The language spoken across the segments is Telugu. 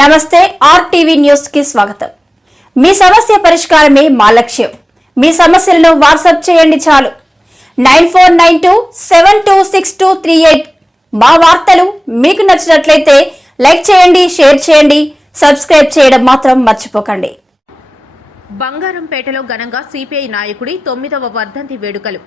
నమస్తే ఆర్టీవీ న్యూస్ కి స్వాగతం. మీ సమస్య పరిష్కారమే మా లక్ష్యం. మీ సమస్యలను వాట్సాప్ చేయండి చాలు. 9492726238. మా వార్తలు మీకు నచ్చినట్లయితే లైక్ చేయండి, షేర్ చేయండి, సబ్స్క్రైబ్ చేయడం మాత్రం మర్చిపోకండి. బంగారంపేటలో ఘనంగా సిపిఐ నాయకుడి 9వ వర్ధంతి వేడుకలు.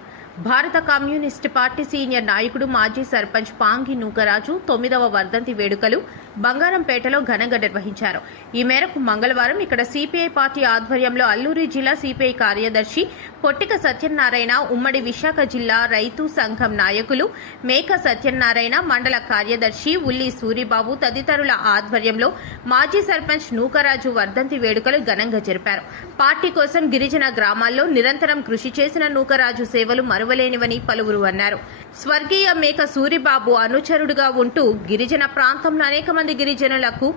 భారత కమ్యూనిస్ట్ పార్టీ సీనియర్ నాయకుడు మాజీ సర్పంచ్ పాంగి నూకరాజు 9వ వర్ధంతి వేడుకలు బంగారంపేటలో ఘనంగా నిర్వహించారు. ఈ మేరకు మంగళవారం ఇక్కడ సిపిఐ పార్టీ ఆధ్వర్యంలో అల్లూరి జిల్లా సిపిఐ కార్యదర్శి పొట్టిక సత్యనారాయణ, ఉమ్మడి విశాఖ జిల్లా రైతు సంఘం నాయకులు మేక సత్యనారాయణ, మండల కార్యదర్శి ఉల్లి సూరిబాబు తదితరుల ఆధ్వర్యంలో మాజీ సర్పంచ్ నూకరాజు వర్ధంతి వేడుకలు ఘనంగా జరిపారు. పార్టీ కోసం గిరిజన గ్రామాల్లో నిరంతరం కృషి చేసిన నూకరాజు సేవలు మరువలేనివని పలువురు అన్నారు. స్వర్గీయ మేక సూరిబాబు అనుచరుడుగా ఉంటూ గిరిజన ప్రాంతంలో అనేక మంది గిరిజనులకు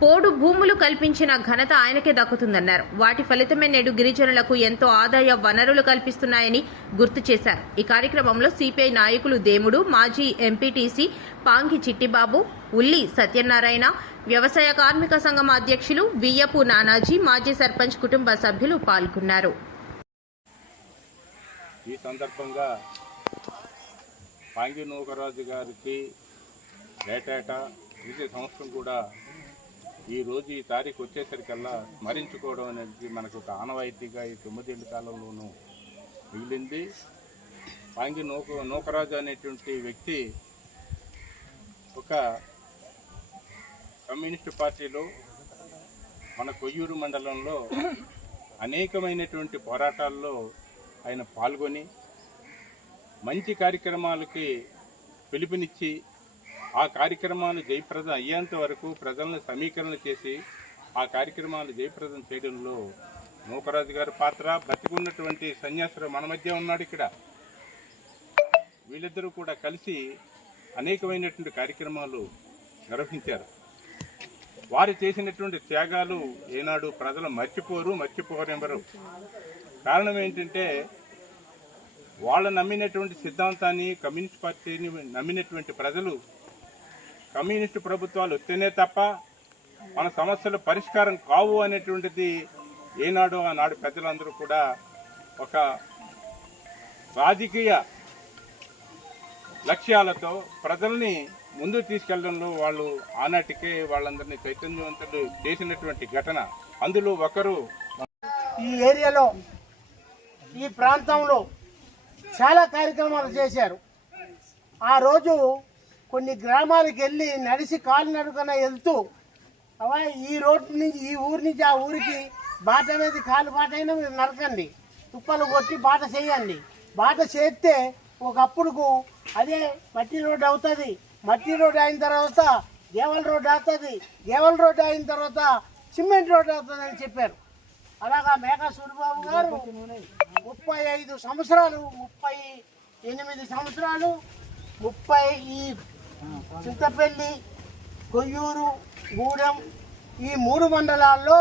పోడు భూములు కల్పించిన ఘనత ఆయనకే దక్కుతుందన్నారు. వాటి ఫలితమే నేడు గిరిజనులకు ఎంతో ఆదాయ వనరులు కల్పిస్తున్నాయని గుర్తు చేశారు. ఈ కార్యక్రమంలో సిపిఐ నాయకులు దేముడు, మాజీ ఎంపీటీసీ పాంగి చిట్టిబాబు, ఉల్లి సత్యనారాయణ, వ్యవసాయ కార్మిక సంఘం అధ్యక్షులు వియ్యపు నానాజీ, మాజీ సర్పంచ్ కుటుంబ సభ్యులు పాల్గొన్నారు. ఈ సందర్భంగా పాంగి నూకరాజు గారికి ఏటేటా ప్రతి సంవత్సరం కూడా ఈరోజు ఈ తారీఖు వచ్చేసరికల్లా స్మరించుకోవడం అనేది మనకు ఒక ఆనవాయితీగా ఈ 9 ఏళ్ల కాలంలోనూ మిగిలింది. పాంగి నూకరాజు అనేటువంటి వ్యక్తి ఒక కమ్యూనిస్టు పార్టీలో మన కొయ్యూరు మండలంలో అనేకమైనటువంటి పోరాటాల్లో ఆయన పాల్గొని మంచి కార్యక్రమాలకి పిలుపునిచ్చి ఆ కార్యక్రమాలు జయప్రదం అయ్యేంత వరకు ప్రజలను సమీకరణ చేసి ఆ కార్యక్రమాలు జయప్రదం చేయడంలో నూకరాజు గారి పాత్ర, బతికున్నటువంటి సన్యాసుడు మన మధ్య ఉన్నాడు ఇక్కడ. వీళ్ళిద్దరూ కూడా కలిసి అనేకమైనటువంటి కార్యక్రమాలు నిర్వహించారు. వారు చేసినటువంటి త్యాగాలు ఏనాడు ప్రజలు మర్చిపోరెంబరు. కారణం ఏంటంటే వాళ్ళు నమ్మినటువంటి సిద్ధాంతాన్ని, కమ్యూనిస్ట్ పార్టీని నమ్మినటువంటి ప్రజలు కమ్యూనిస్టు ప్రభుత్వాలు వస్తేనే తప్ప మన సమస్యలు పరిష్కారం కావు అనేటువంటిది ఏనాడు ఆనాడు పెద్దలందరూ కూడా ఒక రాజకీయ లక్ష్యాలతో ప్రజల్ని ముందుకు తీసుకెళ్లడంలో వాళ్ళు ఆనాటికే వాళ్ళందరినీ చైతన్యవంతులు చేసినటువంటి ఘటన. అందులో ఒకరు ఈ ఏరియాలో, ఈ ప్రాంతంలో చాలా కార్యక్రమాలు చేశారు. ఆ రోజు కొన్ని గ్రామాలకు వెళ్ళి నడిచి కాలినడకన వెళ్తూ ఈ రోడ్డు నుంచి, ఈ ఊరి నుంచి ఆ ఊరికి బాట అనేది కాలు బాట అయినా మీరు నరకండి, తుప్పలు కొట్టి బాట చేయండి. బాట చేస్తే ఒకప్పుడు అదే మట్టి రోడ్డు అవుతుంది. మట్టి రోడ్డు అయిన తర్వాత గేవల్ రోడ్డు అవుతుంది. గేవల్ రోడ్డు అయిన తర్వాత సిమెంట్ రోడ్డు అవుతుంది అని చెప్పారు. అలాగా మేక సూరిబాబు గారు 35 సంవత్సరాలు, 38 సంవత్సరాలు, 30 ఈ చింతపల్లి, కొయ్యూరు, గూడెం ఈ 3 మండలాల్లో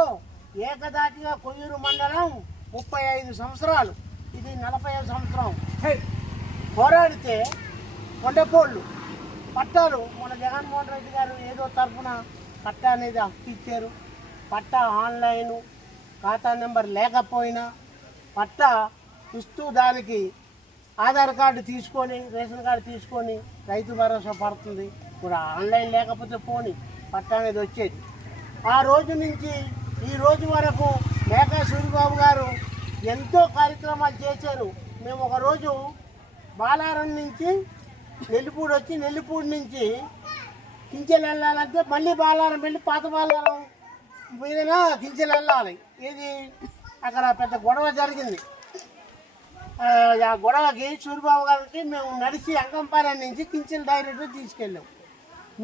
ఏకదాటిగా కొయ్యూరు మండలం 35 సంవత్సరాలు, ఇది 45 సంవత్సరం పోరాడితే కొండపోళ్ళు పట్టాలు మన జగన్మోహన్ రెడ్డి గారు ఏదో తరఫున పట్టా అనేది హక్కు ఇచ్చారు. పట్టా ఆన్లైను, ఖాతా నెంబర్ లేకపోయినా పట్టా ఇస్తూ దానికి ఆధార్ కార్డు తీసుకొని, రేషన్ కార్డు తీసుకొని రైతు భరోసా పడుతుంది. ఇప్పుడు ఆన్లైన్ లేకపోతే పోని పట్టా అనేది వచ్చేది. ఆ రోజు నుంచి ఈ రోజు వరకు మేక సూరిబాబు గారు ఎంతో కార్యక్రమాలు చేశారు. మేము ఒకరోజు బాలారం నుంచి నెల్లిపూడి వచ్చి, నెల్లిపూడి నుంచి కించెలు వెళ్ళాలంటే మళ్ళీ బాలారం వెళ్ళి పాత బాలారం మీదైనా కించెలు వెళ్ళాలి. ఇది అక్కడ పెద్ద గొడవ జరిగింది. ఆ గొడవకి సూరిబాబు గారికి మేము నడిచి అంకంపాలెం నుంచి కించెల్ డైరెక్ట్గా తీసుకెళ్ళాం.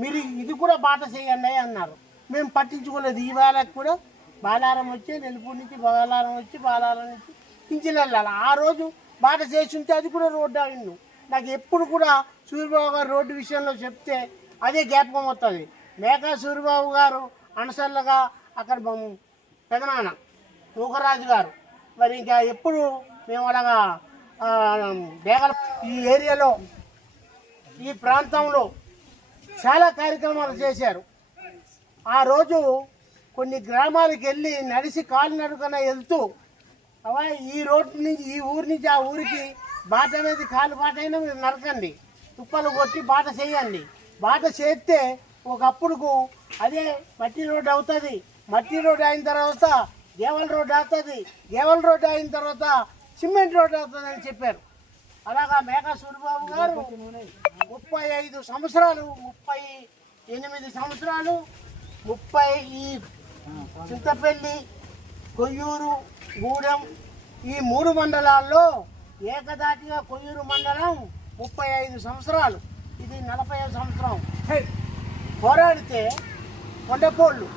మీరు ఇది కూడా బాట చేయండి అన్నారు. మేము పట్టించుకోలేదు. ఈ వేళకి కూడా బాలారం వచ్చి, నెల్లిపూడి నుంచి బాలారం వచ్చి, బాలారం నుంచి కించెలు వెళ్ళాలి. ఆ రోజు బాట చేసి ఉంటే అది కూడా రోడ్డు అయింది. నాకు ఎప్పుడు కూడా సూరిబాబు గారు రోడ్డు విషయంలో చెప్తే అదే జ్ఞాపకం వస్తుంది. మేకా సూరిబాబు గారు అనసల్లగా అక్కడ పెదనాన్న నూకరాజు గారు. మరి ఇంకా ఎప్పుడు మేము అలాగా బేగల ఈ ఏరియాలో, ఈ ప్రాంతంలో చాలా కార్యక్రమాలు చేశారు. ఆ రోజు కొన్ని గ్రామాలకు వెళ్ళి నడిచి కాలినడకన వెళ్తూ అవా ఈ రోడ్డు నుంచి ఈ ఊరి నుంచి ఆ ఊరికి బాట అనేది కాలు బాట అయినా మీరు నరకండి, తుప్పలు కొట్టి బాట చేయండి. బాట చేస్తే ఒకప్పుడుకు అదే మట్టి రోడ్డు అవుతుంది. మట్టి రోడ్డు అయిన తర్వాత గేవల్ రోడ్డు అవుతుంది. గేవల్ రోడ్డు అయిన తర్వాత సిమెంట్ రోడ్డు అవుతుంది అని చెప్పారు. అలాగా మేకా సూరిబాబు గారు 35 సంవత్సరాలు 38 సంవత్సరాలు 30 ఈ చింతపల్లి, కొయ్యూరు, గూడెం ఈ 3 మండలాల్లో ఏకదాటిగా కొయ్యూరు మండలం 35 సంవత్సరాలు, ఇది 45 సంవత్సరం పోరాడితే కొండపోళ్ళు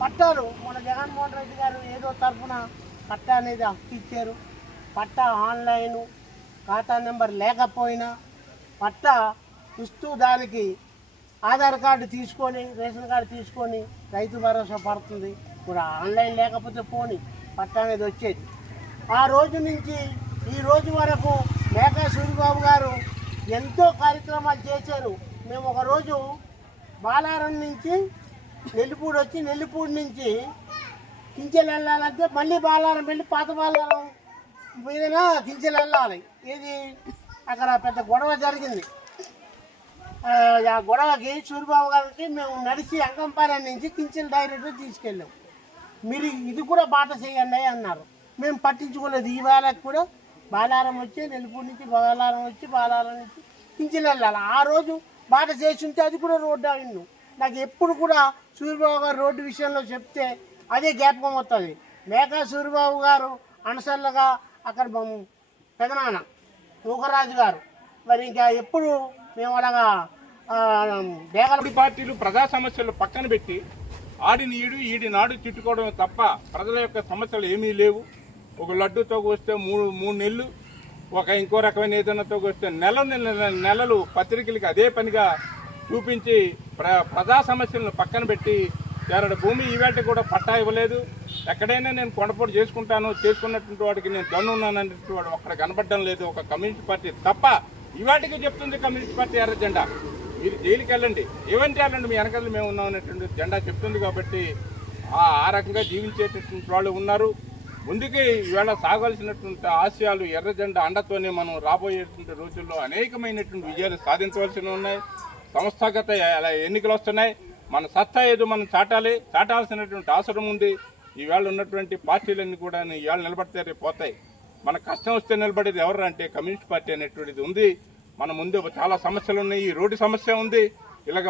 పట్టాలు మన జగన్మోహన్ రెడ్డి గారు ఏదో తరఫున పట్టా అనేది హక్కు ఇచ్చారు. పట్టా ఆన్లైను ఖాతా నెంబర్ లేకపోయినా పట్టా ఇస్తూ దానికి ఆధార్ కార్డు తీసుకొని రేషన్ కార్డు తీసుకొని రైతు భరోసా పడుతుంది. ఇప్పుడు ఆన్లైన్ లేకపోతే పోని పట్టా అనేది వచ్చేది. ఆ రోజు నుంచి ఈ రోజు వరకు మేకా సూరిబాబు గారు ఎంతో కార్యక్రమాలు చేశారు. మేము ఒకరోజు బాలారం నుంచి నెల్లిపూడి వచ్చి నెల్లిపూడి నుంచి కించెలు వెళ్ళాలంటే మళ్ళీ బాలారం వెళ్ళి పాత బాలారం మీదన కించెలు వెళ్ళాలి. ఇది అక్కడ పెద్ద గొడవ జరిగింది. ఆ గొడవకి సూరిబాబు గారికి మేము నడిచి అంకంపాలెం నుంచి కించెలు డైరెక్ట్గా తీసుకెళ్ళాం. మీరు ఇది కూడా బాట చేయండి అన్నారు. మేము పట్టించుకోలేదు. ఈ వేళకి కూడా బాలారం వచ్చి నెల్లిపూడి నుంచి బాలారం వచ్చి బాలారం నుంచి కించెలు వెళ్ళాలి. ఆ రోజు బాట చేసి ఉంటే అది కూడా రోడ్డు అయింది. నాకు ఎప్పుడు కూడా సూరిబాబు గారు రోడ్డు విషయంలో చెప్తే అదే జ్ఞాపకం వస్తుంది. మేకా సూరిబాబు గారు అనసల్లగా అక్కడ పెదనాన్న నూకరాజు గారు మరి ఇంకా ఎప్పుడు మేము అలాగా బేగల పార్టీలు ప్రజా సమస్యలు పక్కన పెట్టి ఆడిని ఈడి నాడు చుట్టుకోవడం తప్ప ప్రజల యొక్క సమస్యలు ఏమీ లేవు. ఒక లడ్డూతో వస్తే మూడు నెలలు, ఒక ఇంకో రకమైన ఏదైనాతో వస్తే నెలలు పత్రికలకి అదే పనిగా చూపించి ప్రజా సమస్యలను పక్కన పెట్టి చేరడు భూమి ఈవేళ కూడా పట్టా ఇవ్వలేదు. ఎక్కడైనా నేను కొండపోటు చేసుకున్నటువంటి వాడికి నేను దన్నున్నానటువంటి వాడు ఒక్కడ కనపడడం లేదు. ఒక కమ్యూనిస్ట్ పార్టీ తప్ప ఇవాటికి చెప్తుంది కమ్యూనిస్ట్ పార్టీ ఎర్ర జెండా. మీరు జైలుకి వెళ్ళండి, ఏమంటే వెళ్ళండి, మీ వెనకాల మేము ఉన్నాం అనేటువంటి జెండా చెప్తుంది. కాబట్టి ఆ రకంగా జీవించేటటువంటి వాళ్ళు ఉన్నారు. ముందుకే ఈవేళ సాగాల్సినటువంటి ఆశయాలు ఎర్ర జెండా అండతోనే మనం రాబోయేటువంటి రోజుల్లో అనేకమైనటువంటి విజయాలు సాధించవలసి ఉన్నాయి. సంస్థాగత ఎన్నికలు వస్తున్నాయి. మన సత్తా ఏదో మనం చాటాల్సినటువంటి అవసరం ఉంది. ఈవేళ ఉన్నటువంటి పార్టీలన్నీ కూడా ఈవేళ నిలబడితే రేపు పోతాయి. మన కష్టం వస్తే నిలబడేది ఎవరు అంటే కమ్యూనిస్ట్ పార్టీ అనేటువంటిది ఉంది. మన ముందు చాలా సమస్యలు ఉన్నాయి. ఈ రోడ్డు సమస్య ఉంది. ఇలాగ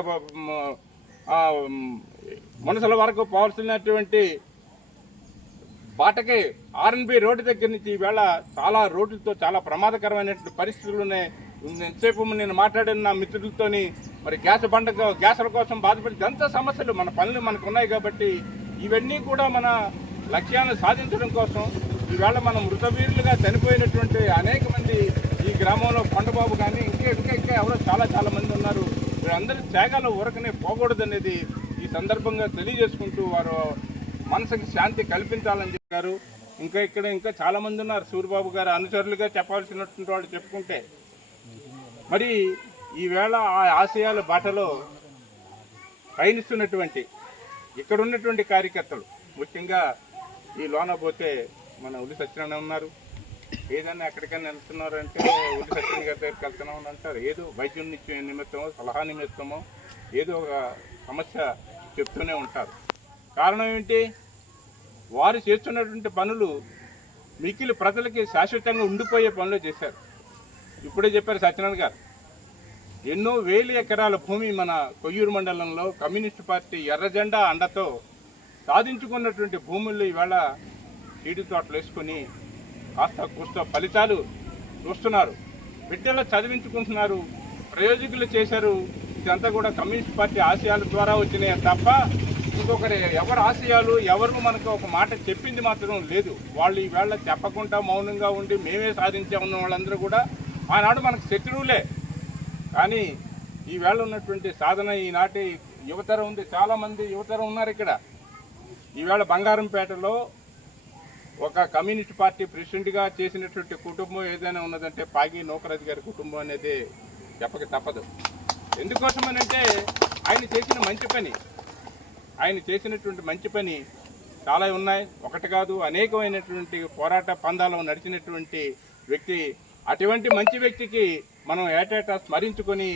మనసుల వరకు పోవాల్సినటువంటి బాటకి ఆర్ఎన్బి రోడ్డు దగ్గర నుంచి ఈవేళ చాలా రోడ్లతో చాలా ప్రమాదకరమైనటువంటి పరిస్థితులు ఉన్నాయి. ఎంతసేపు నేను మాట్లాడిన నా మిత్రులతోని మరి గ్యాసుల కోసం బాధపడి ఎంత సమస్యలు మన పనులు మనకు ఉన్నాయి. కాబట్టి ఇవన్నీ కూడా మన లక్ష్యాన్ని సాధించడం కోసం ఈవేళ మనం మృతవీరులుగా చనిపోయినటువంటి అనేక మంది ఈ గ్రామంలో కొండబాబు కానీ ఇంకా ఎవరో చాలా మంది ఉన్నారు. వీరందరి త్యాగాలు ఊరకనే పోకూడదు అనేది ఈ సందర్భంగా తెలియజేసుకుంటూ వారు మనసుకి శాంతి కల్పించాలని చెప్పారు. ఇంకా చాలా మంది ఉన్నారు. సూరిబాబు గారు అనుచరులుగా చెప్పాల్సినటువంటి వాళ్ళు చెప్పుకుంటే మరి ఈవేళ ఆ ఆశయాల బాటలో పయనిస్తున్నటువంటి ఇక్కడ ఉన్నటువంటి కార్యకర్తలు ముఖ్యంగా ఈ లోన పోతే మన ఉల్లి సత్యనారాయణ ఉన్నారు. ఏదన్నా ఎక్కడికైనా వెళ్తున్నారు అంటే ఉల్లి సత్యనారాయణ గారి దగ్గరికి వెళ్తున్నామని అంటారు. ఏదో వైద్యం నిమిత్తమో సలహా నిమిత్తమో ఏదో ఒక సమస్య చెప్తూనే ఉంటారు. కారణం ఏంటి? వారు చేస్తున్నటువంటి పనులు మిగిలిన ప్రజలకి శాశ్వతంగా ఉండిపోయే పనులు చేశారు. ఇప్పుడే చెప్పారు సత్యనారాయణ గారు. ఎన్నో వేల ఎకరాల భూమి మన కొయ్యూరు మండలంలో కమ్యూనిస్ట్ పార్టీ ఎర్ర జెండా అండతో సాధించుకున్నటువంటి భూముల్లో ఈవేళ చీడి తోటలు వేసుకొని కాస్త కూస్త ఫలితాలు చూస్తున్నారు. బిడ్డలు చదివించుకుంటున్నారు, ప్రయోజకులు చేశారు. ఇదంతా కూడా కమ్యూనిస్ట్ పార్టీ ఆశయాల ద్వారా వచ్చినాయి తప్ప ఇంకొకరి ఎవరి ఆశయాలు ఎవరు మనకు ఒక మాట చెప్పింది మాత్రం లేదు. వాళ్ళు ఈవేళ చెప్పకుండా మౌనంగా ఉండి మేమే సాధించామన్న వాళ్ళందరూ కూడా ఆనాడు మనకు శత్రువులే. కానీ ఈవేళ ఉన్నటువంటి సాధన ఈనాటి యువతరం ఉంది. చాలామంది యువతరం ఉన్నారు ఇక్కడ. ఈవేళ బంగారంపేటలో ఒక కమ్యూనిస్ట్ పార్టీ ప్రెసిడెంట్గా చేసినటువంటి కుటుంబం ఏదైనా ఉన్నదంటే పాగి నూకరాజు గారి కుటుంబం అనేది చెప్పక తప్పదు. ఎందుకోసమనంటే ఆయన చేసిన మంచి పని. ఆయన చేసినటువంటి మంచి పని చాలా ఉన్నాయి, ఒకటి కాదు అనేకమైనటువంటి పోరాట పందాలు నడిచినటువంటి వ్యక్తి. అటువంటి మంచి వ్యక్తికి మనం ఏటేటా స్మరించుకొని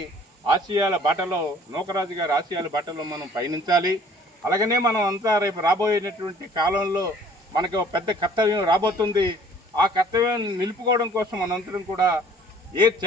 ఆశయాల బాటలో, నూకరాజు గారి ఆశయాల బాటలో మనం పయనించాలి. అలాగనే మనం అంతా రేపు రాబోయేటటువంటి కాలంలో మనకు పెద్ద కర్తవ్యం రాబోతుంది. ఆ కర్తవ్యాన్ని నిలుపుకోవడం కోసం మనందరం కూడా ఏ